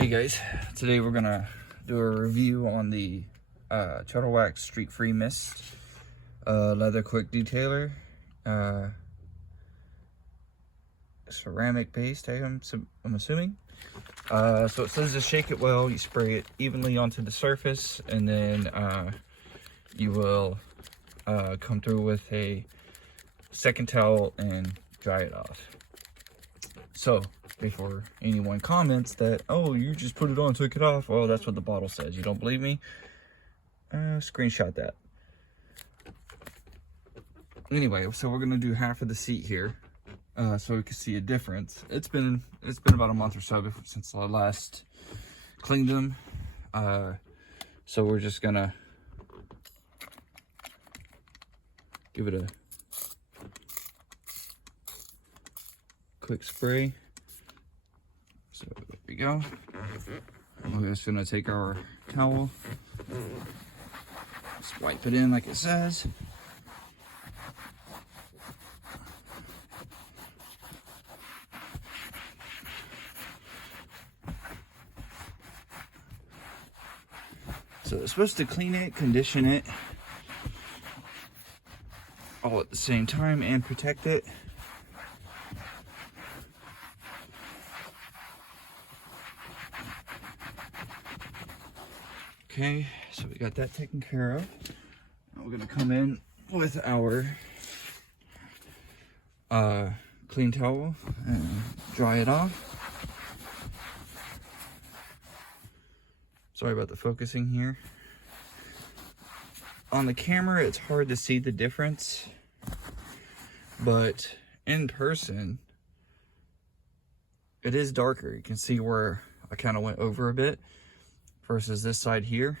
Hey guys, today we're gonna do a review on the Turtle Wax Streak Free Mist leather quick detailer, ceramic based. I'm assuming. So it says to shake it well. You spray it evenly onto the surface, and then you will come through with a second towel and dry it off. So, before anyone comments that, oh, you just put it on, took it off. Well, that's what the bottle says. You don't believe me? Screenshot that. Anyway, so we're gonna do half of the seat here, so we can see a difference. It's been about a month or so since I last cleaned them. So we're just gonna give it a quick spray. So there we go. We're just gonna take our towel, just wipe it in like it says. So it's supposed to clean it, condition it, all at the same time, and protect it. Okay, so we got that taken care of. Now we're gonna come in with our clean towel and dry it off. Sorry about the focusing here. On the camera, it's hard to see the difference, but in person, it is darker. You can see where I kind of went over a bit versus this side here.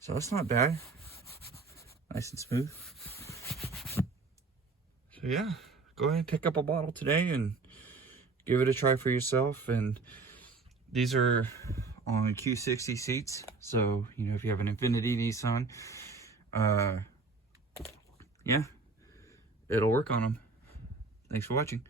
So that's not bad. Nice and smooth. So yeah, go ahead and pick up a bottle today and give it a try for yourself. And these are on Q60 seats, so you know, if you have an Infiniti Nissan, yeah, it'll work on them. Thanks for watching.